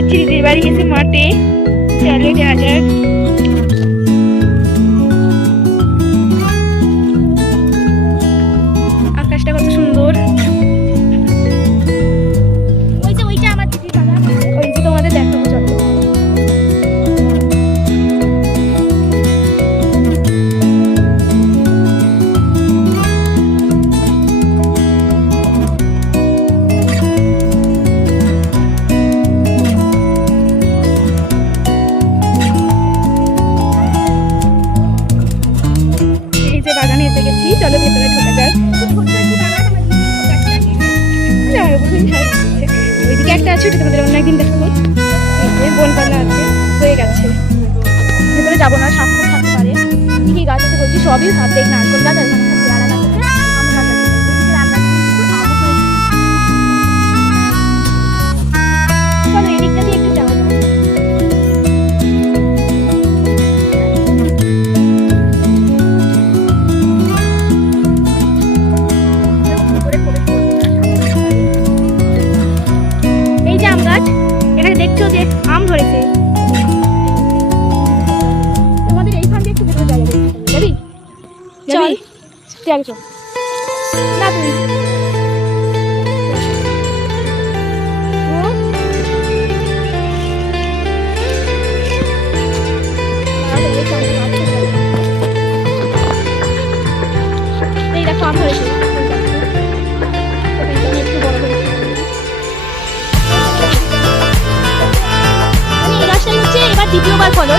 যাচ্ছি দিদির বাড়ি এসে মাঠে। চলো যাওয়া যাক। আকাশটা কত সুন্দর। ওই যে ওইটা আমার দিদির বাগান, ওই যে তোমাদের দেখাবো। চলো বাগানে এসে গেছি। চলো ভেতরে ঢোকা যাক। ওইদিকে একটা আছে, ওটা তোমাদের অন্য একদিন দেখাবো। বনপালা আছে, হয়ে গেছে। ভেতরে যাবো না, সাপ থাকতে পারে। কি কি গাছ আছে বলছি, সবই হাত দেখ। নারকল গাছ আর পেয়ারা গাছ আছে, আম গাছ আছে। চলো এদিকটা দিয়ে একটু যাওয়া যাক। দেখছো যে আম ধরেছে। তোমাদের এইখান দিয়ে একটু ভেতরে যাওয়া যাবে। যাবি? চল আগে চল। না তুই এই দেখো আম ধরেছে। একটু বড় হয়েছে। এবার দ্বিতীয়বার ফলো